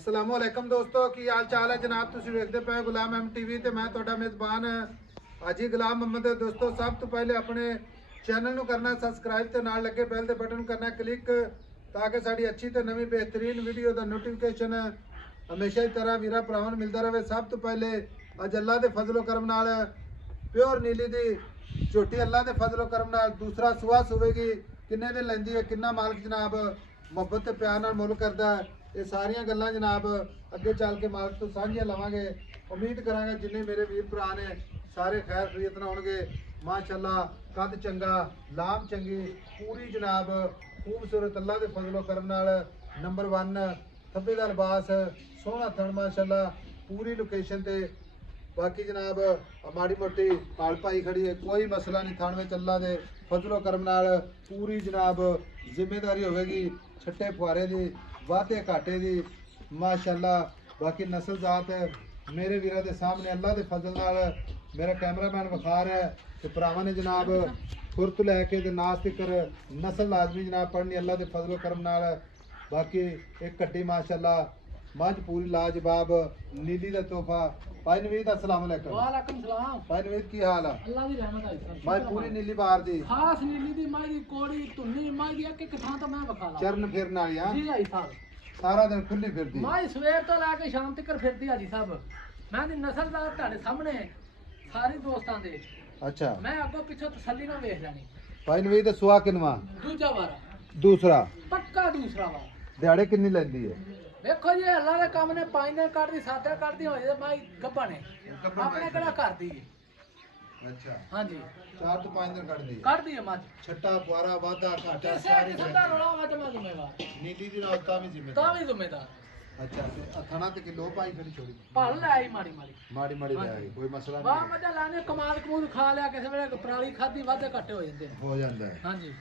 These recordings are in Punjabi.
अस्सलामुअलैकुम दोस्तों की हाल चाल है जनाब। तुसीं वेखदे पे गुलाम एम टीवी ते मैं तुहाडा मेज़बान हाजी गुलाम मोहम्मद। दोस्तों सब तो पहले अपने चैनल ਨੂੰ करना सबसक्राइब ਤੇ ਨਾਲ ਲੱਗੇ ਬੈਲ ਦੇ ਬਟਨ ਨੂੰ ਕਰਨਾ ਕਲਿੱਕ ਤਾਂ ਕਿ ਸਾਡੀ ਅੱਛੀ ਤੇ ਨਵੀਂ ਬਿਹਤਰੀਨ ਵੀਡੀਓ ਦਾ ਨੋਟੀਫਿਕੇਸ਼ਨ ਹਮੇਸ਼ਾ ਦੀ ਤਰ੍ਹਾਂ ਵੀਰਾਂ ਭਰਾਵਾਂ ਨੂੰ ਮਿਲਦਾ ਰਹੇ। ਸਭ ਤੋਂ ਪਹਿਲੇ ਅੱਜ ਅੱਲਾ ਦੇ ਫਜ਼ਲੋ ਕਰਮ ਨਾਲ ਪਿਓਰ ਨੀਲੀ ਦੀ ਝੋਟੀ ਅੱਲਾ ਦੇ ਫਜ਼ਲੋ ਕਰਮ ਨਾਲ ਦੂਸਰਾ ਸੁਆ ਹੋਵੇਗੀ। ਕਿੰਨੇ ਦਿਨ ਲੈਂਦੀ ਹੈ, ਕਿੰਨਾ ਮਾਲਕ ਜਨਾਬ ਮੁਹੱਬਤ ਤੇ ਪਿਆਰ ਨਾਲ ਮੁੱਲ ਕਰਦਾ ਹੈ, ਇਹ ਸਾਰੀਆਂ ਗੱਲਾਂ ਜਨਾਬ ਅੱਗੇ ਚੱਲ ਕੇ ਮਾਲਕ ਤੋਂ ਸਾਂਝੀਆਂ ਲਵਾਂਗੇ। ਉਮੀਦ ਕਰਾਂਗਾ ਜਿੰਨੇ ਮੇਰੇ ਵੀਰ ਭਰਾ ਨੇ ਸਾਰੇ ਖੈਰ ਖਰੀਅਤ ਨਾਲ ਹੋਣਗੇ। ਮਾਸ਼ਾਅੱਲਾ ਕੱਦ ਚੰਗਾ, ਲਾਮ ਚੰਗੀ, ਪੂਰੀ ਜਨਾਬ ਖੂਬਸੂਰਤ ਅੱਲਾ ਦੇ ਫਜ਼ਲੋ ਕਰਮ ਨਾਲ ਨੰਬਰ 1 ਥੱਬੇ ਦਾ ਲਿਬਾਸ, ਸੋਹਣਾ ਥਣ ਮਾਸ਼ਾਅੱਲਾ, ਪੂਰੀ ਲੋਕੇਸ਼ਨ ਤੇ। ਬਾਕੀ ਜਨਾਬ ਮਾੜੀ ਮੋਟੀ ਭਾਲ ਭਾਈ ਖੜੀ ਹੈ, ਕੋਈ ਮਸਲਾ ਨਹੀਂ। ਥਣ ਵਿੱਚ ਅੱਲਾ ਦੇ ਫਜ਼ਲੋ ਕਰਮ ਨਾਲ ਪੂਰੀ ਜਨਾਬ ਜ਼ਿੰਮੇਦਾਰੀ ਹੋਵੇਗੀ। ਛੱਟੇ ਫੁਆਰੇ ਦੀ, ਵਾਧੇ ਘਾਟੇ ਦੀ ਮਾਸ਼ਾਅੱਲਾ। ਬਾਕੀ ਨਸਲ ਜ਼ਾਤ ਮੇਰੇ ਵੀਰਾਂ ਦੇ ਸਾਹਮਣੇ ਅੱਲਾ ਦੇ ਫਜ਼ਲ ਨਾਲ ਮੇਰਾ ਕੈਮਰਾਮੈਨ ਵਿਖਾ ਰਿਹਾ ਹੈ ਤੇ ਭਰਾਵਾਂ ਨੇ ਜਨਾਬ ਖੁਰਤ ਲੈ ਕੇ ਤੇ ਨਾਸ ਤਿਕਰ ਨਸਲ ਲਾਜ਼ਮੀ ਜਨਾਬ ਪੜ੍ਹਨੀ ਅੱਲਾ ਦੇ ਫਜ਼ਲ ਕਰਮ ਨਾਲ। ਬਾਕੀ ਇੱਕ ਕੱਟੀ ਮਾਸ਼ਾਅੱਲਾ ਮੱਝ ਪੂਰੀ ਲਾਜਵਾਬ ਨੀਲੀ ਦਾ ਤੋਹਫਾ। ਭਾਈ ਨਵੀਦ अस्सलाम वालेकुम। वालेकुम सलाम। भाई नवीद की हाल है? अल्लाह दी रहमत है सब। मैं पूरी नीली बाहर दी खास नीली दी माई दी कोड़ी धुन्नी माई दी एक थां तो मैं विखा ला। चरण फिरन वाली हां, जी आई साहब। सारा दिन खुली फिरदी माई सवेर तो लेके शाम तक फिरदी हाजी साहब। मैं दी नस्ल दा ਤੁਹਾਡੇ ਸਾਹਮਣੇ सारी दोस्तां दे। अच्छा मैं अगो पिछो तसल्ली ਨਾਲ ਵੇਖ ਲੈਣੀ। भाई नवीद सुआ किनवा? ਦੂਜਾ ਵਾਰ दूसरा ਪੱਕਾ ਦੂਸਰਾ ਵਾਰ। ਦਿਹਾੜੇ ਕਿੰਨੀ ਲੈਂਦੀ ਹੈ? ਵੇਖੋ ਜੀ ਅੱਲਾ ਦੇ ਕੰਮ ਨੇ 5 ਦਿਨ ਕੱਢਦੀ 7 ਦਿਨ ਕੱਢਦੀ ਹੋਈ ਤੇ ਮਾਈ ਗੱਭਾ ਨੇ ਆਪਣੇ ਕਿਹੜਾ ਕਰਦੀ ਹੈ। अच्छा ਹਾਂਜੀ 4 ਤੋਂ 5 ਦਿਨ ਕੱਢਦੀ ਹੈ। ਕੱਢਦੀ ਹੈ ਮੱਝ। ਛੱਟਾ ਫੁਆਰਾ ਵਾਧਾ ਘਾਟਾ ਕਿਸੇ ਸਾਰੀ ਕਿਸਮ ਦਾ ਰੋਲਾ ਹੋਵੇ ਤੇ ਮੈਂ ਜ਼ਿੰਮੇਵਾਰ, ਨੀਲੀ ਦੀ ਨਾਲ ਤਾਂ ਵੀ ਤਾਂ ਜ਼ਿੰਮੇਦਾਰ। ਵੀ ਜ਼ਿੰਮੇਦਾਰ। ਅੱਛਾ ਤੇ ਅਥਣਾ ਤੇ ਕਿਲੋ ਪਾਈ ਫਿਰ ਛੋੜੀ ਭਲ ਲੈ ਆਈ ਮਾੜੀ ਮਾੜੀ ਮਾੜੀ ਮਾੜੀ ਲੈ ਆਈ, ਕੋਈ ਮਸਲਾ ਵਾਹ ਨਹੀਂ ਮਜਾ ਲਾਣੇ ਕਮਾਲ ਕਮੂਲ ਖਾ ਲਿਆ ਕਿਸੇ ਵੇਲੇ ਪਰਾਲੀ ਖਾਦੀ ਵਾਧੇ ਘੱਟੇ ਹੋ ਜਾਂਦੇ ਨੇ। ਹੋ ਜਾਂਦਾ ਹੈ। ਹਾਂਜੀ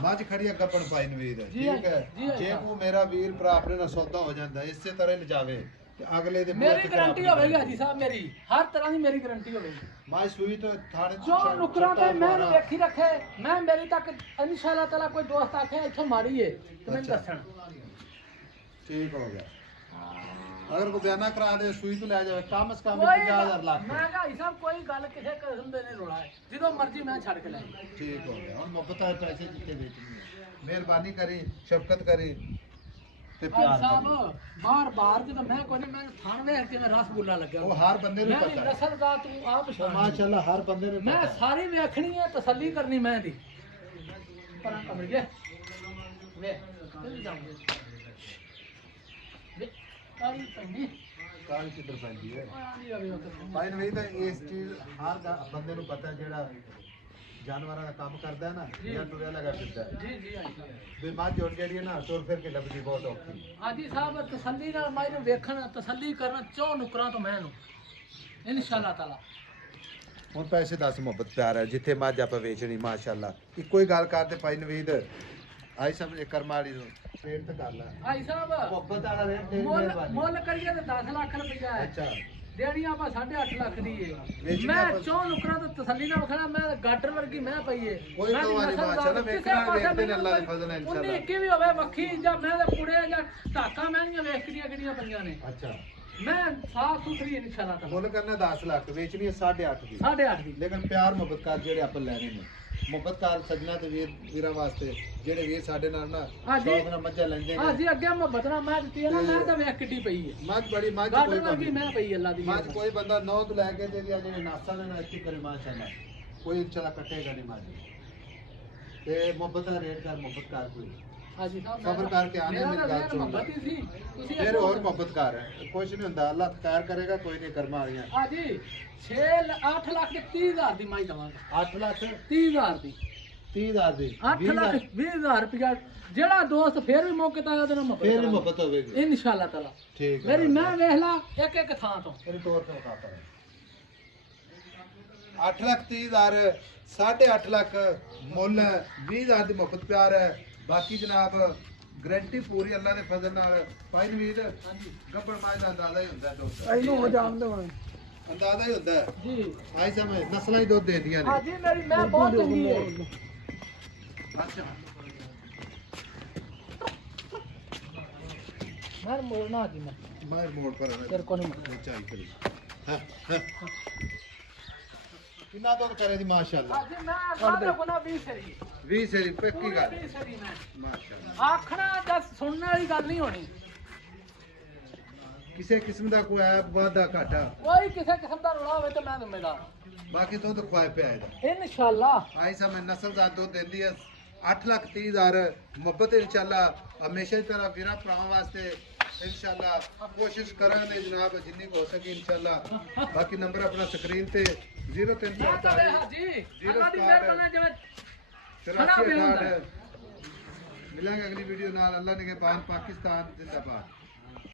ਮੱਝ ਖੜੀ ਆ ਗੱਪਣ ਪਾਈ ਨਵੀਦ ਜੀ ਠੀਕ ਹੈ। ਜੀ ਜੇ ਕੋ ਮੇਰਾ ਵੀਰ ਭਰਾ ਆਪਣੇ ਨਾਲ ਸੌਦਾ ਹੋ ਜਾਂਦਾ ਇਸੇ ਤਰ੍ਹਾਂ ਹੀ ਲਿਜਾਵੇ ਤੇ ਅਗਲੇ ਦੇ ਮੇਰੀ ਗਾਰੰਟੀ ਹੋਵੇਗੀ ਹਾਜੀ ਸਾਹਿਬ, ਮੇਰੀ ਹਰ ਤਰ੍ਹਾਂ ਦੀ ਮੇਰੀ ਗਾਰੰਟੀ ਹੋਵੇਗੀ। ਮਾਈ ਸੂਈ ਤੋਂ ਥਾਣੇ ਜੋ ਨੁਕਰਾਂ ਤੇ ਮੈਂ ਵੇਖੀ ਰੱਖੇ, ਮੈਂ ਮੇਰੀ ਤੱਕ ਇਨਸ਼ਾਅੱਲਾ ਤਾਲਾ ਕੋਈ ਦੋਸਤ ਆਖੇ ਇੱਥੋਂ ਮਾਰੀ ਏ ਤੇ ਮੈਨੂੰ ਦੱਸਣ। ਠੀਕ ਹੋ ਗਿਆ। ਅਗਰ ਕੋ ਬਿਆਨਾ ਕਰਾ ਦੇ ਸੂਈ ਤੋਂ ਲੈ ਜਾਵੇ ਕਮ ਸੇ ਕਮ ਕੋਈ 50000 ਲੱਖ। ਮੈਂ ਕਿਹਾ ਹਾਜੀ ਸਾਹਿਬ ਕੋਈ ਗੱਲ ਕਿਸੇ ਕਿਸਮ ਦੇ ਨਹੀਂ ਰੋਲਾ ਹੈ, ਜਦੋਂ ਮਰਜ਼ੀ ਮੈਂ ਛੱਡ ਕੇ ਲੈ ਜਾਵਾਂ। ਠੀਕ ਹੋ ਗਿਆ। ਹੁਣ ਮੁਹੱਬਤ ਵਾਲੇ ਪੈਸੇ ਜਿੱਤੇ ਵੇਚਣੀ ਹੈ, ਮਿਹਰਬਾਨੀ ਕਰੀ, ਸ਼ਫਕਤ ਕਰੀ ਤੇ ਹਾਜੀ ਪਿਆਰ ਸਾਹਿਬ ਕਰੀ। ਬਾਰ ਜਦੋਂ ਮੈਂ ਕੋਈ ਨਹੀਂ, ਮੈਂ ਥਾਣ ਵੇਖ ਕੇ ਮੈਂ ਰਸਗੁੱਲਾ ਲੱਗਿਆ। ਉਹ ਹਰ ਬੰਦੇ ਨੂੰ ਮੈਂ ਪਤਾ ਹੈ। ਨਸਲ ਦਾ ਤੂੰ ਆਪ ਉਹ ਸ਼ਾਨ ਮਾਸ਼ਾਅੱਲਾ ਹਰ ਬੰਦੇ ਨੂੰ ਮੈਂ ਪਤਾ ਹੈ। ਸਾਰੀ ਵੇਖਣੀ ਹੈ, ਤਸੱਲੀ ਕਰਨੀ ਮੈਂ ਦੀ। ਪਰਾਂ ਕਮਰ ਗਿਆ ਵੇ ਤੇ ਜਾਉਂਗੇ ਵੇ ਕਾਲੀ ਪੰਨੀ ਕਾਲ ਕਿੱਧਰ ਪੈਂਦੀ ਹੈ? ਆਂਦੀ ਆਵੇ ਉਹ ਭਾਈ ਨਵੀਦ ਇਸ ਚੀਜ਼ ਹਰ ਬੰਦੇ ਨੂੰ ਪਤਾ ਜਿਹੜਾ ਜਾਨਵਰਾਂ ਦਾ ਕੰਮ ਕਰਦਾ ਹੈ ਨਾ ਜਾਂ ਟੁਰਿਆ ਲਗਾ ਫਿਰਦਾ ਹੈ। ਜੀ ਜੀ ਆਈ ਵੀ ਮੱਝ ਜੋੜ ਜਿਹੜੀ ਹੈ ਨਾ ਤੁਰ ਫਿਰ ਕੇ ਲੱਭਦੀ ਬਹੁਤ ਔਖੀ। ਹਾਜੀ ਸਾਹਿਬ ਤਸੱਲੀ ਨਾਲ ਮੈਂ ਨੂੰ ਵੇਖਣਾ, ਤਸੱਲੀ ਕਰਨਾ ਚੋ ਨੁਕਰਾਂ ਤੋਂ ਮੈਂ ਨੂੰ ਇਨਸ਼ਾਅੱਲਾ ਤਾਲਾ। ਹੁਣ ਪੈਸੇ ਦੱਸ ਮੁਹੱਬਤ ਪਿਆਰ ਹੈ ਜਿੱਥੇ ਮੱਝ ਆਪਾਂ ਵੇਚਣੀ ਮਾਸ਼ਾਅੱਲਾ। ਇੱਕੋ ਹੀ ਗੱਲ ਕਰਦੇ ਭਾਈ ਨਵੀਦ ਆਈ ਸਮਝ ਕਰਮ ਵਾਲੀ ਨੂੰ ਰੇਟ ਤੇ ਕਰ ਲੈ। ਹਾਜੀ ਸਾਹਿਬ ਮੁਹੱਬਤ ਵਾਲਾ ਰੇਟ ਤੇ ਮੁੱਲ ਕਰੀਏ ਤੇ 10 ਲੱਖ ਰੁਪਇਆ ਹੈ। ਅੱਛਾ ਦੇਣੀ ਆਪਾਂ 8.5 ਲੱਖ ਦੀ ਏ। ਵੇਚਣੀ ਮੈਂ ਆਪਾਂ- ਚੋ ਨੁਕਰਾਂ ਤੋਂ ਤਸੱਲੀ ਨਾਲ ਵਖਣਾ, ਮੈਂ ਗਾਡਰ ਵਰਗੀ ਮੈਂ ਪਈ ਏ। ਕੋਈ ਮੈਂ ਦੀ ਪਰਵਾਹ ਨਹੀਂ ਨਸਲ ਮਾਸ਼ਾਅੱਲਾ, ਦਾ ਕਿਸੇ ਵੇਖਣਾ ਪਾਸੇ ਵੇਖਦੇ ਨੇ ਮੈਨੂੰ ਅੱਲਾ ਦੇ ਕੋਈ ਫਜ਼ਲ ਨਾਲ ਇੰਸ਼ਾਅੱਲਾ। 19 ਵੀ ਹੋਵੇ ਵੱਖੀ ਜਾਂ ਮੈਂ ਦੇ ਪੁੜੇ ਜਾਂ ਢਾਕਾਂ ਮਹਿੰਗੀਆਂ ਵੇਖ ਕਿਹੜੀਆਂ ਪਈਆਂ ਨੇ। ਅੱਛਾ ਮੈਂ ਸਾਫ ਸੁਥਰੀ ਇਨਸ਼ਾਅੱਲਾ ਤਾਲਾ। ਮੁੱਲ ਕਰਨਾ 10 ਲੱਖ, ਵੇਚਣੀ ਹੈ 8.5 ਦੀ। 8.5 ਦੀ। ਲੇਕਿਨ ਪਿਆਰ ਮੁਹੱਬਤ ਕਰ ਜਿਹੜੇ ਆਪਾਂ ਲੈਣੇ ਨੇ, ਮੁਹੱਬਤ ਕਰ ਸੱਜਣਾ ਤੇ ਵੀਰਾਂ ਵਾਸਤੇ ਜਿਹੜੇ ਵੀਰ ਸਾਡੇ ਨਾਲ ਨਾ ਹਾਂਜੀ। ਸ਼ੌਕ ਨਾਲ ਮੱਝਾਂ ਲੈਂਦੇ ਨੇ। ਹਾਂਜੀ ਅੱਗੇ ਮੁਹੱਬਤ ਨਾਲ ਮੈਂ ਦਿੱਤੀ ਹੈ ਨਾ, ਮੈਂ ਤਾਂ ਵੇਖ ਕਿੱਡੀ ਪਈ ਏ। ਮੱਝ ਬੜੀ ਮੱਝ ਗਾਡਰ ਕੋਈ ਵਰਗੀ ਕਮੀ ਮੈਂ ਪਈ ਅੱਲਾ ਦੀ ਮੱਝ ਮਿਹਰ। ਕੋਈ ਬੰਦਾ 9 ਤੋਂ ਲੈ ਕੇ ਤੇ ਜਿਹੜੇ ਨਾਸਾ ਨੇ ਨਾ ਇੱਥੇ ਕਰੇ ਮਾਸ਼ਾਅੱਲਾ ਕੋਈ ਇੰਸ਼ਾਅੱਲਾ ਕੱਟੇਗਾ ਨਹੀਂ ਮੱਝ। ਤੇ ਮੁਹੱਬਤ ਦਾ ਰੇਟ ਕਰ, ਮੁਹੱਬਤ ਕਰ ਕੋਈ ਹਾਜੀ ਸਾਹਿਬ ਸਬਰ ਕਰਕੇ ਆਨੇ ਮੇਰਾ ਮੇਰੀ ਤਾਂ ਗੱਲ ਰੇਟ ਸੁਣ ਲੈ। ਮੁਹੱਬਤ ਹੀ ਸੀ। ਤੁਸੀਂ ਫਿਰ ਹੋਰ ਮੁਹੱਬਤ ਕਰ ਕੁਛ ਨਹੀਂ ਹੁੰਦਾ, ਅੱਲਾਹ ਖੈਰ ਕਰੇਗਾ, ਕੋਈ ਨਹੀਂ ਕਰਮਾ ਵਾਲੀਆਂ। ਹਾਜੀ 8 ਲੱਖ 30,000 ਦੀ ਮਾਈ ਦਵਾਂਗਾ। 8 ਲੱਖ 30,000 ਦੀ 30,000 ਦੀ 8 ਲੱਖ 20,000 ਰੁਪਇਆ। ਜਿਹੜਾ ਦੋਸਤ ਫੇਰ ਵੀ ਮੌਕੇ ਤੇ ਆਇਆ ਉਹਦੇ ਨਾਲ ਮੁਹੱਬਤ ਫਿਰ ਕਰਾਂਗੇ। ਮੁਹੱਬਤ ਹੋਵੇਗੀ। ਇਨਸ਼ਾਅੱਲਾ ਤਾਲਾ। ਠੀਕ ਹੈ ਮੇਰੀ ਮੈਂ ਵੇਖ ਲਾ ਇੱਕ ਇੱਕ ਥਾਂ ਤੋਂ। ਤੇਰੇ ਤੌਰ ਤੇ ਬਤਾਤਾ ਹੈ 8 ਲੱਖ 30,000 8.5 ਲੱਖ ਮੁੱਲ 20,000 ਦੀ ਮੁਹੱਬਤ ਪਿਆਰ ਹੈ। ਬਾਕੀ ਜਨਾਬ ਗਰੰਟੀ ਪੂਰੀ ਅੱਲਾ ਦੇ ਫਜ਼ਲ ਨਾਲ। ਭਾਈ ਨਵੀਦ ਹਾਂਜੀ ਗੱਬੜ ਮਾਝ ਦਾ ਅੰਦਾਜ਼ਾ ਹੀ ਹੁੰਦਾ ਦੋਸਤ, ਇਹਨੂੰ ਹੋ ਜਾਣਦੇ ਹੁਣ ਅੰਦਾਜ਼ਾ ਹੀ ਹੁੰਦਾ ਜੀ। ਆਈ ਸਮਝ ਨਸਲਾਂ ਹੀ ਦੁੱਧ ਦੇਦੀਆਂ ਨੇ। ਹਾਂਜੀ ਮੇਰੀ ਮੈਂ ਬਹੁਤ ਚੰਗੀ ਹੈ। ਅੱਛਾ मैं मोड़ना की मैं मैं मोड़ पर तेरे को नहीं मोड़ना। चाय करी कितना दूध करे दी माशाल्लाह हाजी मैं सारे गुना 20 सरी 20 सरी पक्की गल 20 सरी मैं माशाल्लाह आखना जस सुनने वाली गल नहीं होनी ਕਿਸੇ ਕਿਸਮ ਦਾ ਕੋਈ ਐ ਵਾਦਾ ਘਾਟਾ कोई किसी किस्म का रोड़ा होवे तो मैं जिम्मेदार ਬਾਕੀ ਦੁੱਧ ਖਵਾਏ ਪਿਆ ਇਹਦਾ इंशाल्लाह ਆਈ ਸਾ ਮੈਂ ਨਸਲ ਦਾ ਦੁੱਧ ਦਿੰਦੀ ਹੈ 8,30,000 ਮੁਹੱਬਤ ਇਨਸ਼ਾਅੱਲਾ ਹਮੇਸ਼ਾ ਹੀ ਤਰ੍ਹਾਂ ਵੀਰਾਂ ਭਰਾਵਾਂ ਵਾਸਤੇ ਇਨਸ਼ਾਅੱਲਾ ਕੋਸ਼ਿਸ਼ ਕਰਾਂਗੇ ਜਨਾਬ ਜਿੰਨੀ ਹੋ ਸਕੇ ਇਨਸ਼ਾਅੱਲਾ ਬਾਕੀ ਨੰਬਰ ਆਪਣਾ ਸਕਰੀਨ ਤੇ 0348 हाजी जीरो अल्लाह दी स्टार मेहरबानी जिवें 83 मिलांगे अगली वीडियो नाल अल्लाह ने के पाकिस्तान जिंदाबाद।